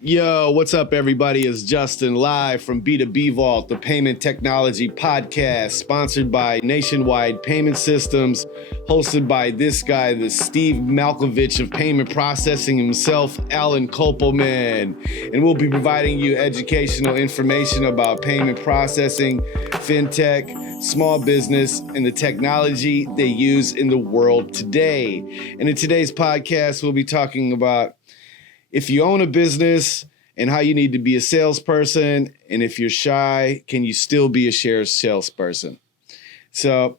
Yo, what's up, everybody? It's Justin live from B2B Vault, the payment technology podcast, sponsored by Nationwide Payment Systems, hosted by this guy, the Steve Malkovich of payment processing himself, Alan Kopelman. And we'll be providing you educational information about payment processing, fintech, small business, and the technology they use in the world today. And in today's podcast, we'll be talking about if you own a business and how you need to be a salesperson, and if you're shy, can you still be a salesperson? So,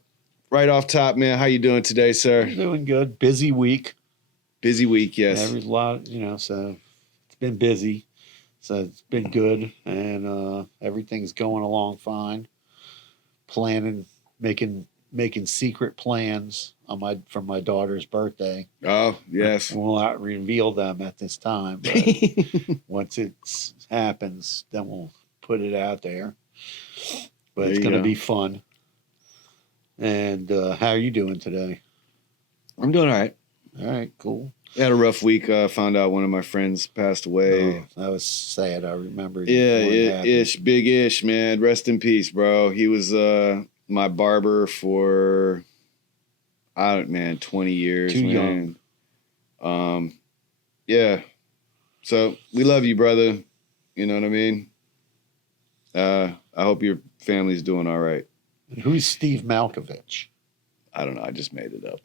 right off top, man, how you doing today, sir? Doing good. Busy week. Busy week, yes. There's a lot, so it's been busy. So it's been good, and everything's going along fine. Planning, making secret plans for my daughter's birthday. Oh, yes. I will not reveal them at this time, but once it happens, then we'll put it out there. But it's going to be fun. And how are you doing today? I'm doing all right. All right, cool. I had a rough week. Found out one of my friends passed away. Oh, that was sad. I remember. Yeah, big ish, man. Rest in peace, bro. He was my barber for 20 years. Too man. Young. Yeah. So we love you, brother. You know what I mean? I hope your family's doing all right. Who's Steve Malkovich? I don't know. I just made it up.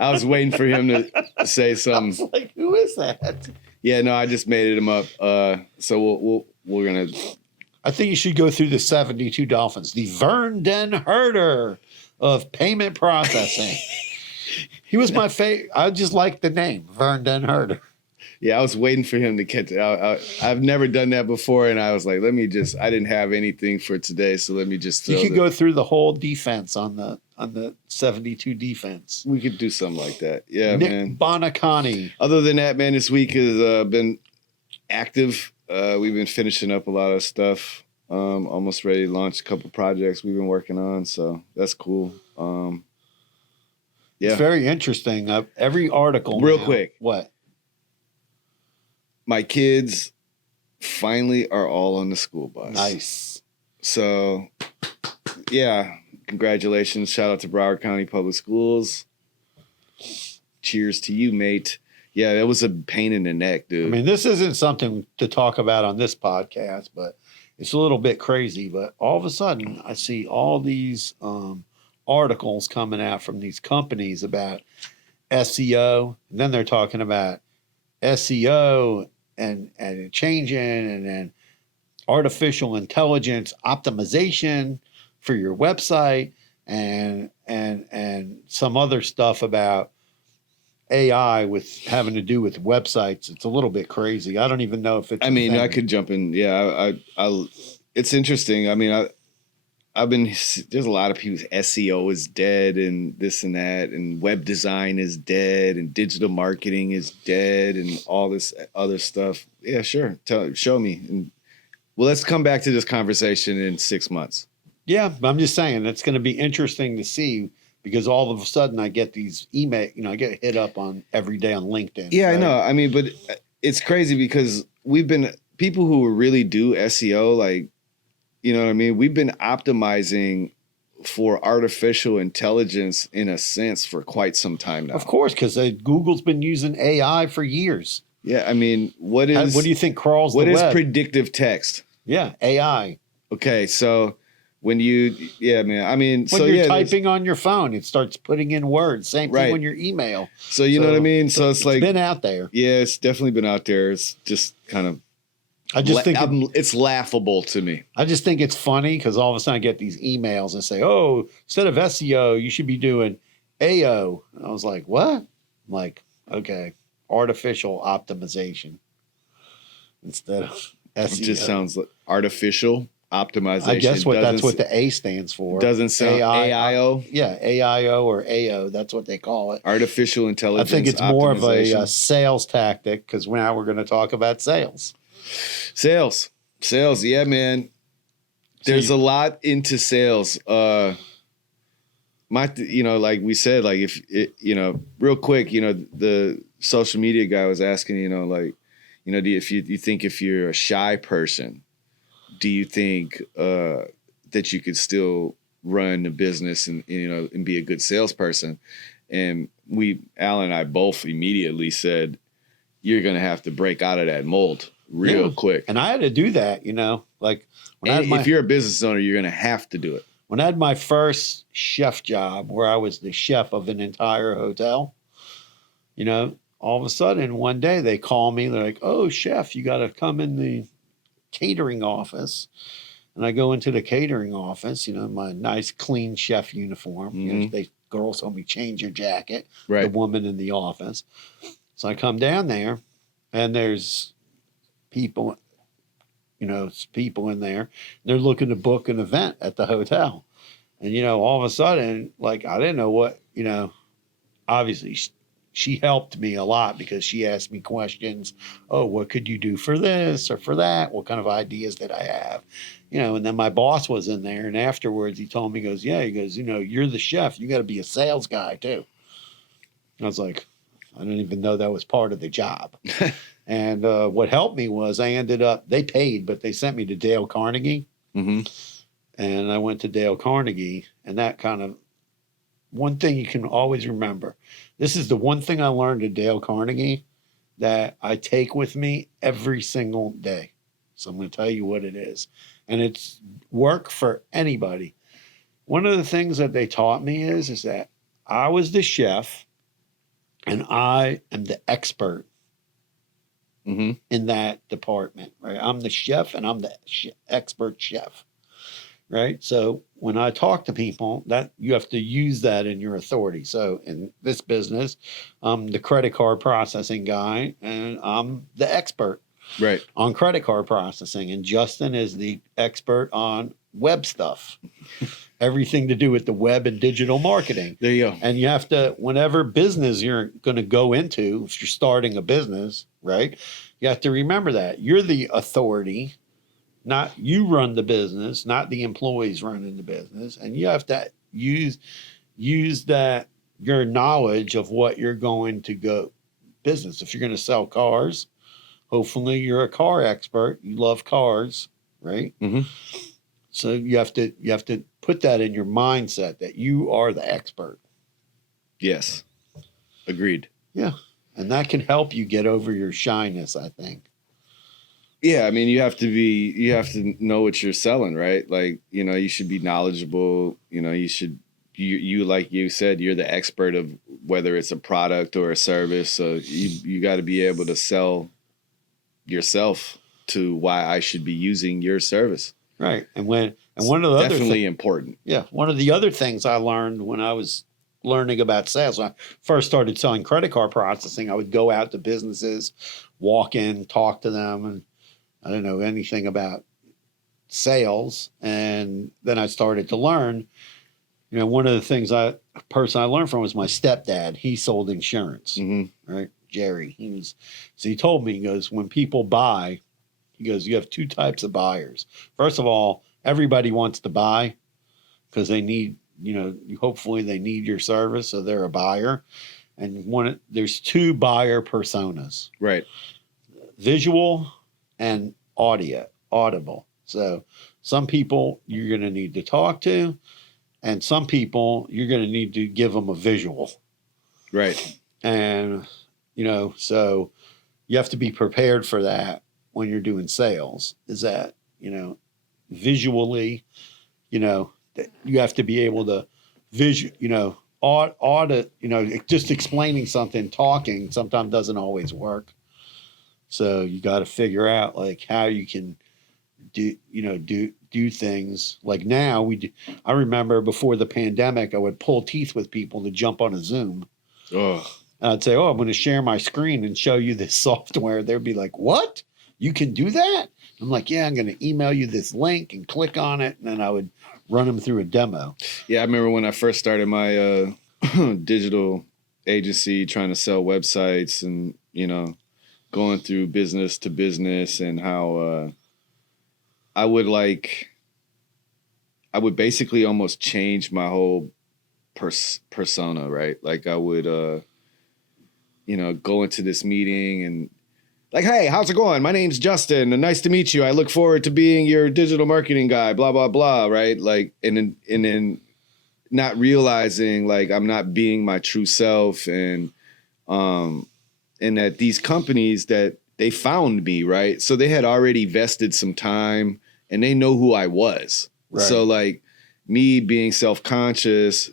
I was waiting for him to say something. I was like, who is that? Yeah, no, I just made him up. So we're gonna. I think you should go through the 72 Dolphins, the Vern Den Herder of payment processing. He was my favorite. I just like the name, Vern Den Herder. Yeah, I was waiting for him to catch it. I've never done that before, and I was like, I didn't have anything for today, so let me just throw You could go through the whole defense on the 72 defense. We could do something like that. Yeah, Nick man. Bonacani. Other than that, man, this week has been active. We've been finishing up a lot of stuff. Almost ready to launch a couple projects we've been working on, so that's cool. Yeah. It's very interesting. Every article. Real now, quick. What? My kids finally are all on the school bus. Nice. So, yeah, congratulations. Shout out to Broward County Public Schools. Cheers to you, mate. Yeah, that was a pain in the neck, dude. I mean, this isn't something to talk about on this podcast, but it's a little bit crazy. But all of a sudden, I see all these articles coming out from these companies about SEO. And then they're talking about SEO and changing, and then artificial intelligence optimization for your website, and some other stuff about AI with having to do with websites. It's a little bit crazy. I don't even know if it's. I mean, I could jump in. Yeah, I it's interesting. I mean, there's a lot of people. SEO is dead, and this and that, and web design is dead, and digital marketing is dead, and all this other stuff. Yeah, sure. Show me. And well, let's come back to this conversation in 6 months. Yeah, I'm just saying it's going to be interesting to see, because all of a sudden I get these email. I get hit up on every day on LinkedIn. Yeah, right? I know. I mean, but it's crazy because we've been people who really do SEO, like. You know what I mean? We've been optimizing for artificial intelligence in a sense for quite some time now. Of course, because Google's been using AI for years. Yeah, I mean, what do you think crawls the web? What is predictive text? Yeah, AI. Okay, so when you're typing on your phone, it starts putting in words. Same thing when your email. So you know what I mean? So it's like been out there. Yeah, it's definitely been out there. It's just kind of. I just think it's laughable to me. I just think it's funny because all of a sudden I get these emails and say, "Oh, instead of SEO, you should be doing AO." And I was like, "What?" I'm like, "Okay, artificial optimization instead of SEO." It just sounds like artificial optimization. I guess that's what the A stands for. Doesn't sound AIO. Yeah, AIO or AO. That's what they call it. Artificial intelligence. I think it's more of a sales tactic because now we're going to talk about sales. Sales. Yeah, man. There's a lot into sales. like we said, like if it, real quick, the social media guy was asking, like, if you think if you're a shy person, do you think that you could still run a business and be a good salesperson? And Alan and I both immediately said, you're going to have to break out of that mold real quick. And I had to do that, like if you're a business owner, you're going to have to do it. When I had my first chef job where I was the chef of an entire hotel, all of a sudden one day they call me, they're like, "Oh, chef, you got to come in the catering office." And I go into the catering office, my nice clean chef uniform. Mm-hmm. Girls told me, change your jacket. Right. The woman in the office. So I come down there and there's people, people in there. They're looking to book an event at the hotel. And, all of a sudden, like, I didn't know what, obviously she helped me a lot because she asked me questions. Oh, what could you do for this or for that? What kind of ideas did I have? And then my boss was in there. And afterwards he told me, he goes, you're the chef. You got to be a sales guy too. I was like, I didn't even know that was part of the job. And what helped me was they paid, but they sent me to Dale Carnegie. Mm-hmm. And I went to Dale Carnegie, and that kind of one thing you can always remember. This is the one thing I learned at Dale Carnegie that I take with me every single day. So I'm going to tell you what it is. And it's work for anybody. One of the things that they taught me is that I was the chef and I am the expert in that department, right? I'm the chef and I'm the expert chef. Right. So when I talk to people, that you have to use that in your authority. So in this business, I'm the credit card processing guy and I'm the expert on credit card processing. And Justin is the expert on web stuff, everything to do with the web and digital marketing. There you go. And you have to, whenever business you're going to go into, if you're starting a business, right, you have to remember that you're the authority. Not you run the business, not the employees running the business. And you have to use that, your knowledge of what you're going to go business. If you're going to sell cars, hopefully you're a car expert. You love cars, right? Mm-hmm. So you have to put that in your mindset that you are the expert. Yes. Agreed. Yeah. And that can help you get over your shyness, I think. Yeah, I mean, you have to know what you're selling, right? Like, you should be knowledgeable. You like you said, you're the expert of whether it's a product or a service. So you got to be able to sell yourself to why I should be using your service. Right. And one of the definitely important. Yeah, one of the other things I learned when I was learning about sales, when I first started selling credit card processing, I would go out to businesses, walk in, talk to them, and I didn't know anything about sales. And then I started to learn, one of the things I learned from was my stepdad. He sold insurance, right? Jerry. He told me, he goes, when people buy, he goes, you have two types of buyers. First of all, everybody wants to buy because they need, hopefully they need your service. So they're a buyer. And there's two buyer personas, right? Visual and audible. So some people you're going to need to talk to, and some people you're going to need to give them a visual. Right. And, so you have to be prepared for that when you're doing sales, is that, visually, that you have to be able to audit, just explaining something, talking sometimes doesn't always work. So you got to figure out like how you can do things. Like now I remember before the pandemic, I would pull teeth with people to jump on a Zoom. Oh. And I'd say, I'm going to share my screen and show you this software. They'd be like, what? You can do that? I'm like, yeah, I'm going to email you this link and click on it. And then I would run them through a demo. Yeah. I remember when I first started my digital agency, trying to sell websites and, going through business to business, and how I would basically almost change my whole persona, right? Like I would, go into this meeting and like, hey, how's it going? My name's Justin, and nice to meet you. I look forward to being your digital marketing guy. Blah blah blah, right? Like, and then not realizing like I'm not being my true self, and that these companies that they found me, right? So they had already vested some time, and they know who I was. Right. So like me being self-conscious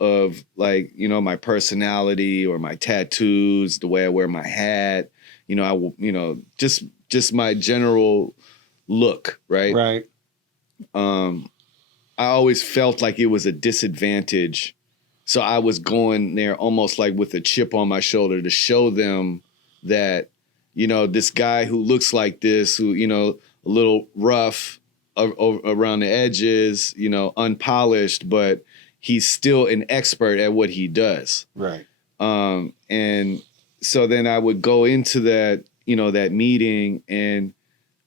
of like, my personality or my tattoos, the way I wear my hat, just my general look, right? Right. I always felt like it was a disadvantage. So I was going there almost like with a chip on my shoulder to show them that, this guy who looks like this, who, a little rough around the edges, unpolished, but he's still an expert at what he does. Right. And so then I would go into that, that meeting, and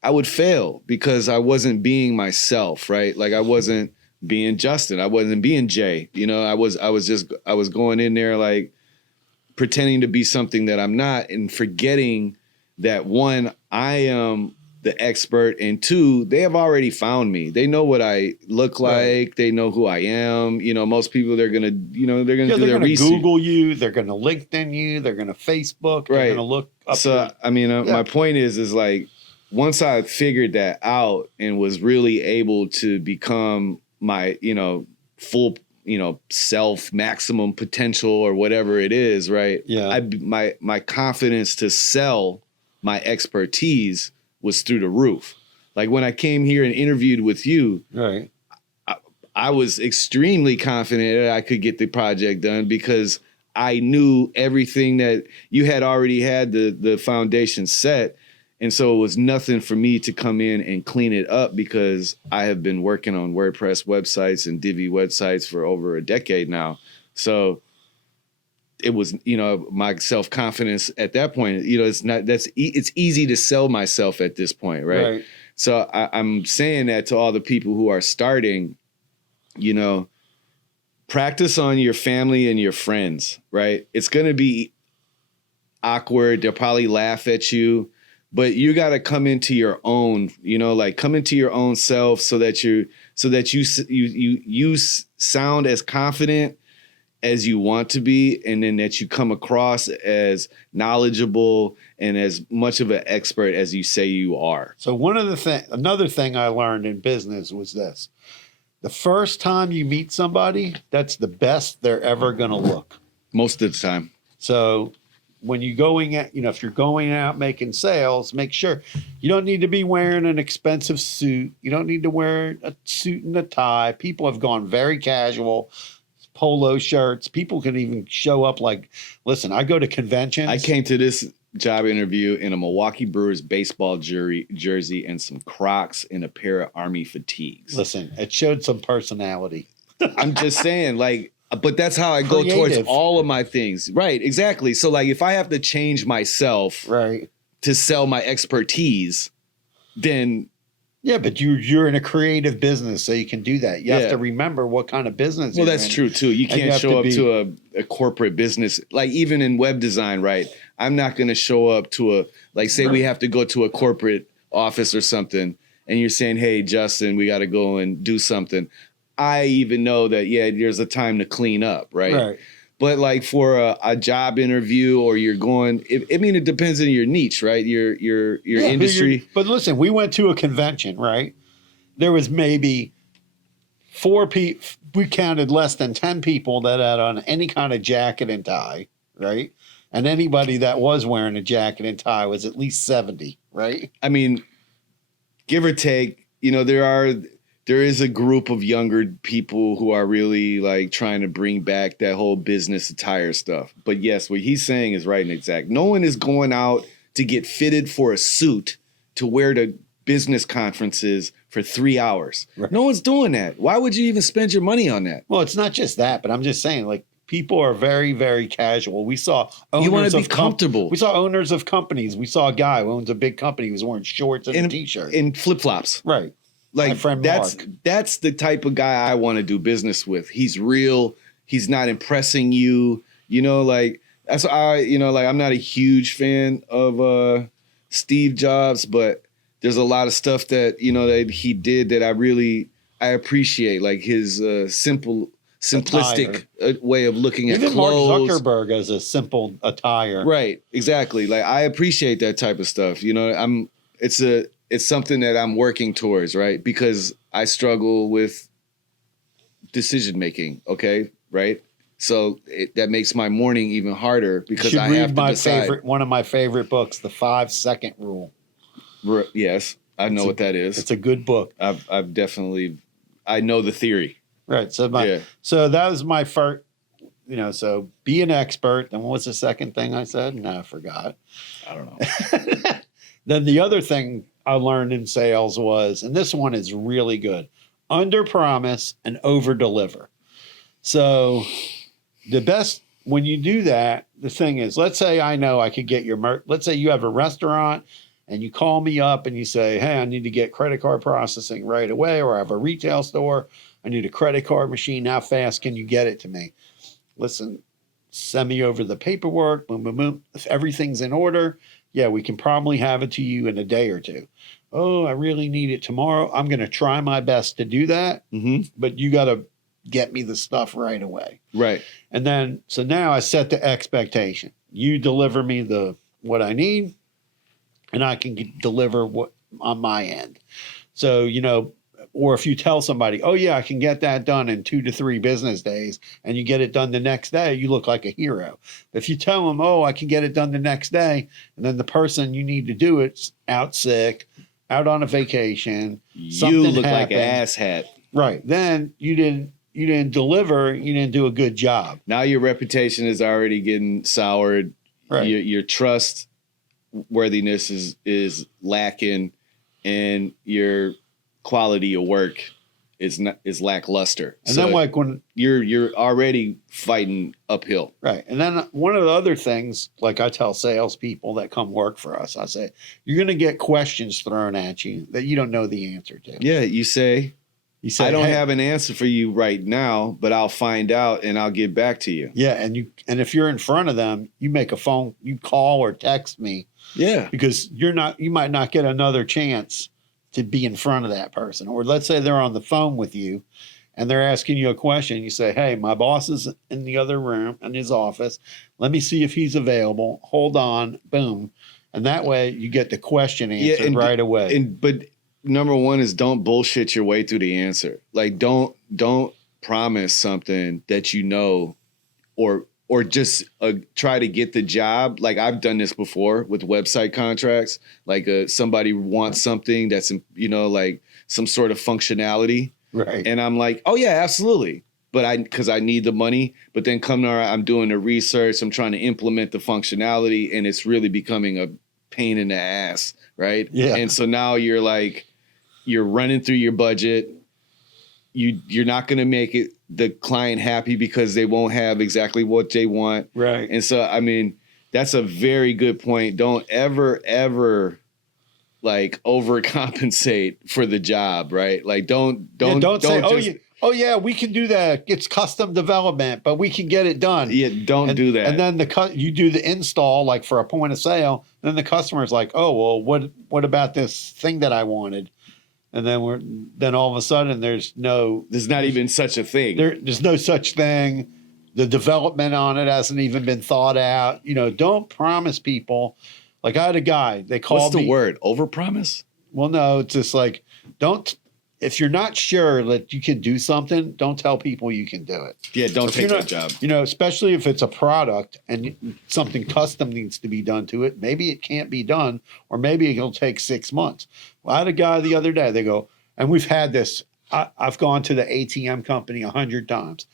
I would fail because I wasn't being myself, right? Like I wasn't being Justin. I wasn't being Jay. I was going in there like pretending to be something that I'm not, and forgetting that one, I am the expert, and two, they have already found me. They know what I look like. Right. They know who I am. Most people, they're gonna do their research. Google you. They're gonna LinkedIn you. They're gonna Facebook. They're gonna look up. So my point is like once I figured that out and was really able to become my full self, maximum potential, or whatever it is, right? Yeah. My confidence to sell my expertise was through the roof. Like when I came here and interviewed with you, right, I was extremely confident that I could get the project done because I knew everything that you had already had the foundation set. And so it was nothing for me to come in and clean it up because I have been working on WordPress websites and Divi websites for over a decade now. So it was, my self-confidence at that point, it's easy to sell myself at this point. Right. So I'm saying that to all the people who are starting, practice on your family and your friends, right? It's going to be awkward. They'll probably laugh at you, but you got to come into your own, come into your own self so that you sound as confident as you want to be, and then that you come across as knowledgeable and as much of an expert as you say you are. So another thing I learned in business was this: the first time you meet somebody, that's the best they're ever going to look. Most of the time. So when you're going at, if you're going out making sales, make sure you don't need to be wearing an expensive suit. You don't need to wear a suit and a tie. People have gone very casual. Polo shirts. People can even show up like, listen, I go to conventions. I came to this job interview in a Milwaukee Brewers baseball jersey and some Crocs and a pair of Army fatigues. Listen, it showed some personality. I'm just saying, like, but that's how I go towards all of my things. Right, exactly. So like if I have to change myself to sell my expertise, then yeah, but you're in a creative business, so you can do that. You have to remember what kind of business. Well, that's true too. You can't show up to a corporate business, like even in web design, right? I'm not going to show up to say we have to go to a corporate office or something, and you're saying, "Hey, Justin, we got to go and do something." I even know that there's a time to clean up, right? But like for a job interview, or you're going, it depends on your niche, right? Your industry. But listen, we went to a convention, right? There was maybe 4 people. We counted less than 10 people that had on any kind of jacket and tie, right? And anybody that was wearing a jacket and tie was at least 70, right? I mean, give or take, there is a group of younger people who are really like trying to bring back that whole business attire stuff. But yes, what he's saying is right and exact. No one is going out to get fitted for a suit to wear to business conferences for 3 hours. Right. No one's doing that. Why would you even spend your money on that? Well, it's not just that, but I'm just saying, like, people are very, very casual. We saw owners you want to be comfortable. We saw owners of companies. We saw a guy who owns a big company who was wearing shorts and a t-shirt. And flip-flops. Right. Like my friend that's the type of guy I want to do business with. He's real. he's not impressing you, like that's like I'm not a huge fan of Steve Jobs, but there's a lot of stuff that, that he did that I appreciate, like his simplistic way of looking at Even clothes. Mark Zuckerberg has a simple attire. Right, exactly. Like I appreciate that type of stuff. It's something that I'm working towards, right? Because I struggle with decision making. Okay, right. So that makes my morning even harder because I have to decide. One of my favorite books, The 5-Second Rule. Yes, I know what that is. It's a good book. I've definitely, I know the theory. Right. So that was my first. So be an expert. Then what was the second thing I said? No, I forgot. I don't know. Then the other thing I learned in sales was, and this one is really good, under promise and over deliver. So the best, when you do that, the thing is, let's say I know I could get let's say you have a restaurant and you call me up and you say, hey, I need to get credit card processing right away, or I have a retail store. I need a credit card machine. How fast can you get it to me? Listen, send me over the paperwork. Boom, boom, boom. If everything's in order, yeah, we can probably have it to you in a day or two. Oh, I really need it tomorrow. I'm going to try my best to do that, but you got to get me the stuff right away. Right. And then, so now I set the expectation. You deliver me what I need, and I can deliver what on my end. So, or if you tell somebody, oh yeah, I can get that done in 2 to 3 business days, and you get it done the next day, you look like a hero. If you tell them, oh, I can get it done the next day, and then the person you need to do it's out sick, out on a vacation, you look like an asshat. Right. Then you didn't deliver, you didn't do a good job. Now your reputation is already getting soured. Right. Your trustworthiness is lacking, and your quality of work is lackluster. And then like when you're already fighting uphill. Right. And then one of the other things, like I tell salespeople that come work for us, I say, you're going to get questions thrown at you that you don't know the answer to. Yeah. You say, I don't have an answer for you right now, but I'll find out and I'll get back to you. Yeah. And if you're in front of them, you make a phone, you call or text me. Yeah. Because you might not get another chance to be in front of that person. Or let's say they're on the phone with you and they're asking you a question. You say, hey, my boss is in the other room in his office. Let me see if he's available. Hold on. Boom. And that way you get the question answered right away. But number one is don't bullshit your way through the answer. Like don't promise something that or just try to get the job. Like I've done this before with website contracts. Like somebody wants something that's, like some sort of functionality. Right. And I'm like, oh yeah, absolutely. But because I need the money, but then I'm doing the research. I'm trying to implement the functionality and it's really becoming a pain in the ass. Right. Yeah. And so now you're running through your budget. You're not going to make the client happy because they won't have exactly what they want. Right. And so, I mean, that's a very good point. Don't ever like overcompensate for the job, right? Like don't say, oh yeah, we can do that. It's custom development, but we can get it done. Yeah, don't do that. And then you do the install like for a point of sale. Then the customer's like, oh, well, what about this thing that I wanted? And then all of a sudden there's not even such a thing. There's no such thing. The development on it hasn't even been thought out. Don't promise people. Like I had a guy, they called me. What's the word? Overpromise? Well, no, it's just like, if you're not sure that you can do something, don't tell people you can do it. Yeah, don't take that job. Especially if it's a product and something custom needs to be done to it. Maybe it can't be done, or maybe it'll take 6 months. Well, I had a guy the other day, they go, and we've had this, I've gone to the ATM company 100 times.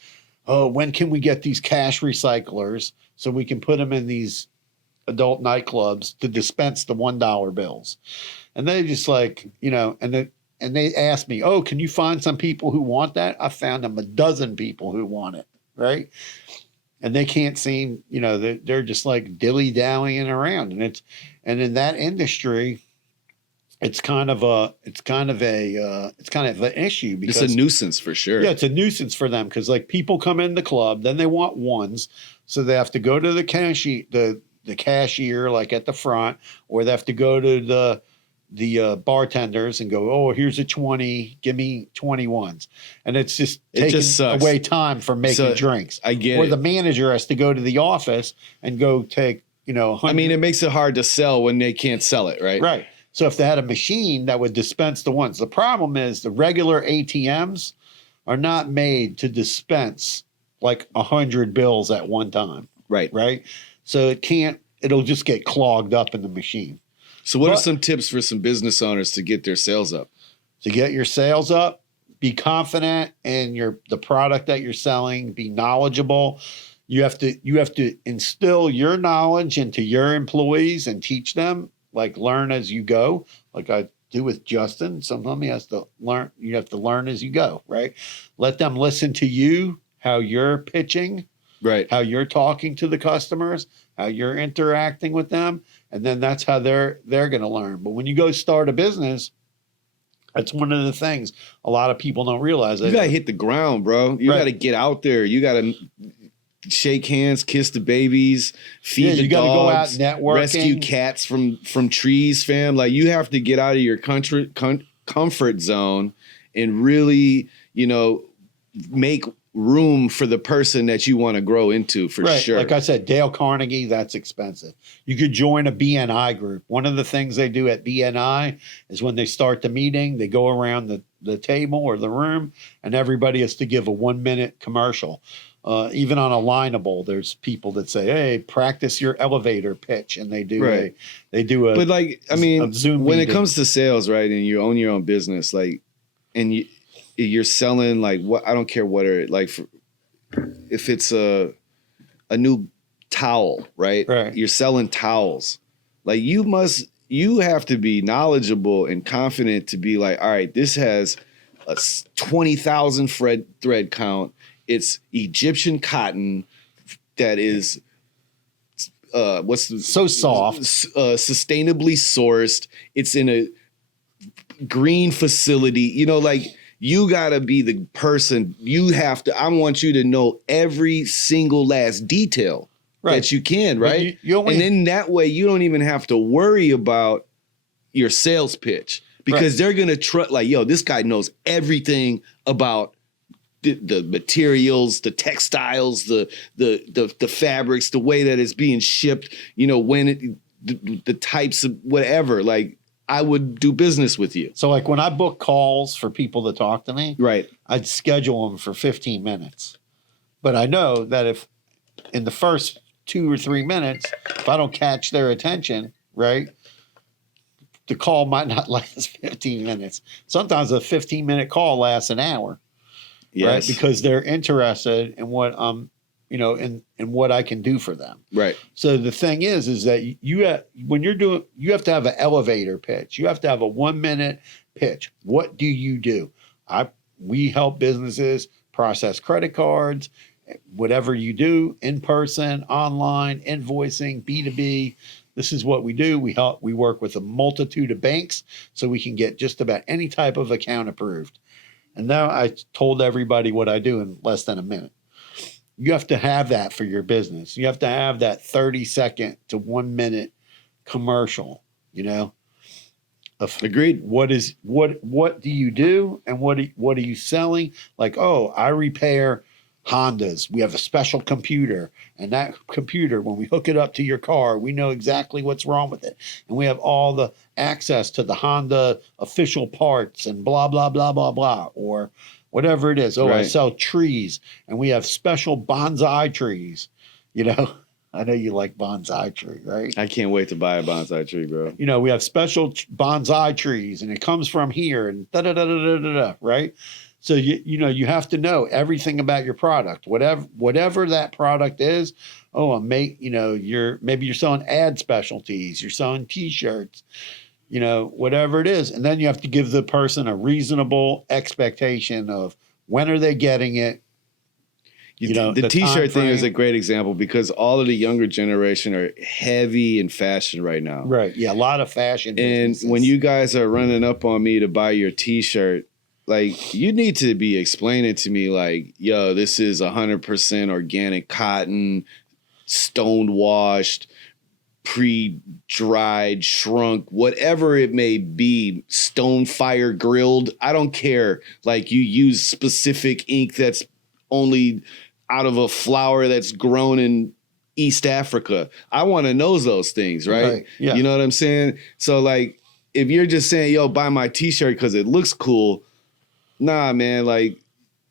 Oh, when can we get these cash recyclers so we can put them in these adult nightclubs to dispense the $1 bills? And they just like, and they asked me, oh, can you find some people who want that? I found them a dozen people who want it, right? And they can't seem, they're just like dilly-dallying around. And in that industry, it's kind of an issue It's because a nuisance for sure. yeah, it's a nuisance for them because like people come in the club, then they want ones, so they have to go to the cashier like at the front, or they have to go to the bartenders and go, oh, here's a 20, give me 21s, and it's just It taking just sucks. away time from making So, drinks. I get Or it. the manager has to go to the office and go take, you know, I mean, it makes it hard to sell when they can't sell it, right? right. So if they had a machine that would dispense the ones, the problem is the regular ATMs are not made to dispense like 100 bills at one time, Right. right? So it'll just get clogged up in the machine. So what are some tips for some business owners to get their sales up? To get your sales up, be confident in the product that you're selling, be knowledgeable. You have to instill your knowledge into your employees and teach them, like learn as you go, like I do with Justin. Sometimes he has to learn, you have to learn as you go, right? Let them listen to you, how you're pitching, Right. how you're talking to the customers, how you're interacting with them, and then that's how they're going to learn. But when you go start a business, that's one of the things a lot of people don't realize. You got to hit the ground, bro. You Right. got to get out there. You got to shake hands, kiss the babies, feed the you gotta go out dogs, networking. rescue cats from trees, fam. Like you have to get out of your comfort zone and really, you know, make room for the person that you want to grow into for Right. sure. Like I said, Dale Carnegie, that's expensive. You could join a BNI group. One of the things they do at BNI is when they start the meeting, they go around the table or the room, and everybody has to give a 1-minute commercial. Even on Alignable, there's people that say, "Hey, practice your elevator pitch," and they do Right. a But like, I mean, a Zoom when meeting. it comes to sales, right, and you own your own business, like, and you're selling like what, I don't care what it like for, if it's a new towel, right? Right. You're selling towels. Like you have to be knowledgeable and confident to be like, all right, this has a 20,000 thread count. It's Egyptian cotton that is So soft. sustainably sourced. It's in a green facility. You know, like you gotta be the person. I want you to know every single last detail Right. that you can, But right? you only- And then that way you don't even have to worry about your sales pitch because they're gonna trust, like, yo, this guy knows everything about the materials, the textiles, the fabrics, the way that it's being shipped, you know, the types of whatever. Like, I would do business with you. So like when I book calls for people to talk to me, Right. I'd schedule them for 15 minutes. But I know that if in the first 2 or 3 minutes, if I don't catch their attention, right, the call might not last 15 minutes. Sometimes a 15-minute call lasts an hour, Yes. right? Because they're interested in what in what I can do for them. Right. So the thing is that you have to have an elevator pitch. You have to have a 1-minute pitch. What do you do? We help businesses process credit cards, whatever you do, in person, online, invoicing, B2B. This is what we do. We work with a multitude of banks so we can get just about any type of account approved. And now I told everybody what I do in less than a minute. You have to have that for your business. You have to have that 30-second to 1-minute commercial, you know? Agreed. What do you do and what are you selling? Like, oh, I repair Hondas. We have a special computer, and that computer, when we hook it up to your car, we know exactly what's wrong with it. And we have all the access to the Honda official parts and blah, blah, blah, blah, blah, or whatever it is. Oh, I Right. sell trees, and we have special bonsai trees. You know, I know you like bonsai tree, right? I can't wait to buy a bonsai tree, bro. You know, we have special bonsai trees, and it comes from here, and da da da da da da, right? So you have to know everything about your product, whatever that product is. Oh, maybe you're selling ad specialties, you're selling T-shirts, you know, whatever it is, and then you have to give the person a reasonable expectation of when are they getting it. The t-shirt thing is a great example because all of the younger generation are heavy in fashion right now. Right. Yeah. A lot of fashion. And when you guys are running up on me to buy your t-shirt, like you need to be explaining to me like, yo, this is 100% organic cotton, stone washed, pre-dried, shrunk, whatever it may be, stone fire grilled. I don't care. Like you use specific ink that's only out of a flower that's grown in East Africa. I want to know those things, right? Yeah. You know what I'm saying? So like, if you're just saying, yo, buy my t-shirt because it looks cool, nah, man, like,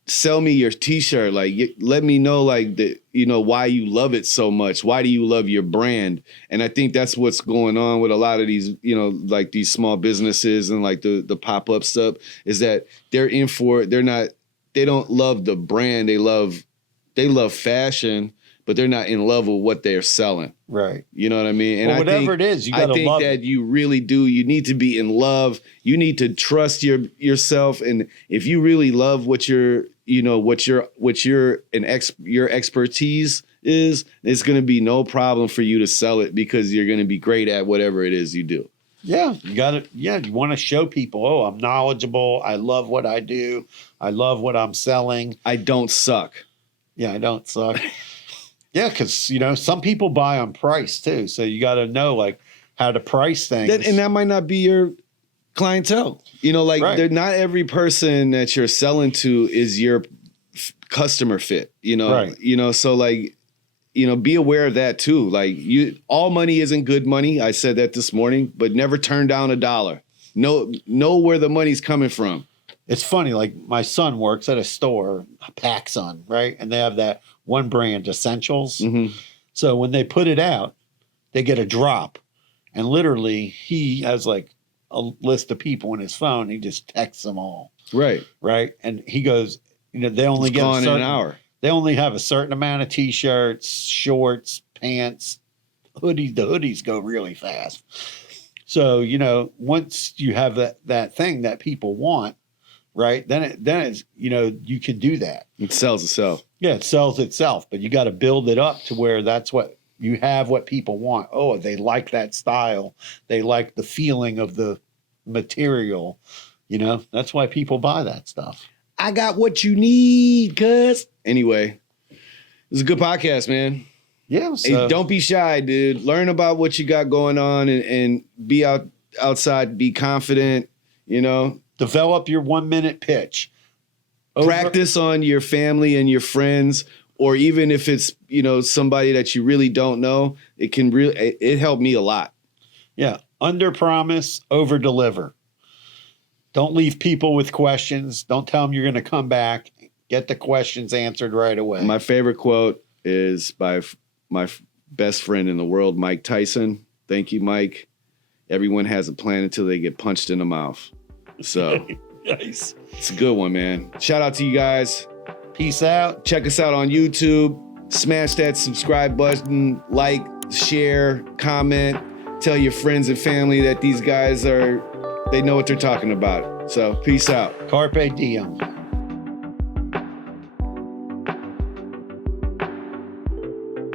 sell me your t-shirt. Like, let me know, like, why you love it so much. Why do you love your brand? And I think that's what's going on with a lot of these, like these small businesses and like the pop-up stuff is that they're in for it. They don't love the brand. They love fashion, but they're not in love with what they're selling. Right. You know what I mean? And well, whatever it is, you got to love it. I think that you really do. You need to be in love. You need to trust yourself. And if you really love what your expertise is, it's going to be no problem for you to sell it because you're going to be great at whatever it is you do. Yeah, you got to. Yeah, you want to show people, oh, I'm knowledgeable. I love what I do. I love what I'm selling. I don't suck. Yeah, I don't suck. Yeah, because some people buy on price too, so you got to know like how to price things. And that might not be your clientele. Right. They're not every person that you're selling to is your customer fit. Right. So like, be aware of that too. Like all money isn't good money. I said that this morning, but never turn down $1. Know where the money's coming from. It's funny, like my son works at a store, PacSun, right? And they have that one brand, Essentials. Mm-hmm. So when they put it out, they get a drop. And literally, he has like a list of people in his phone. He just texts them all. Right. Right. And he goes, they only it's get gone in an hour. They only have a certain amount of T-shirts, shorts, pants, hoodies. The hoodies go really fast. So, once you have that thing that people want, right, then it's, you can do that. It sells itself. Yeah, it sells itself, but you got to build it up to where that's what you have, what people want. Oh, they like that style. They like the feeling of the material. That's why people buy that stuff. I got what you need, cuz. Anyway, it's a good podcast, man. Yeah. So. Hey, don't be shy, dude. Learn about what you got going on and be outside, be confident, Develop your 1-minute pitch. Practice on your family and your friends, or even if it's, somebody that you really don't know, it helped me a lot. Yeah. Under promise, over deliver. Don't leave people with questions. Don't tell them you're going to come back. Get the questions answered right away. My favorite quote is by my best friend in the world, Mike Tyson. Thank you, Mike. Everyone has a plan until they get punched in the mouth. So nice. It's a good one, man. Shout out to you guys. Peace out. Check us out on YouTube. Smash that subscribe button, like, share, comment. Tell your friends and family that these guys they know what they're talking about. So peace out. Carpe diem.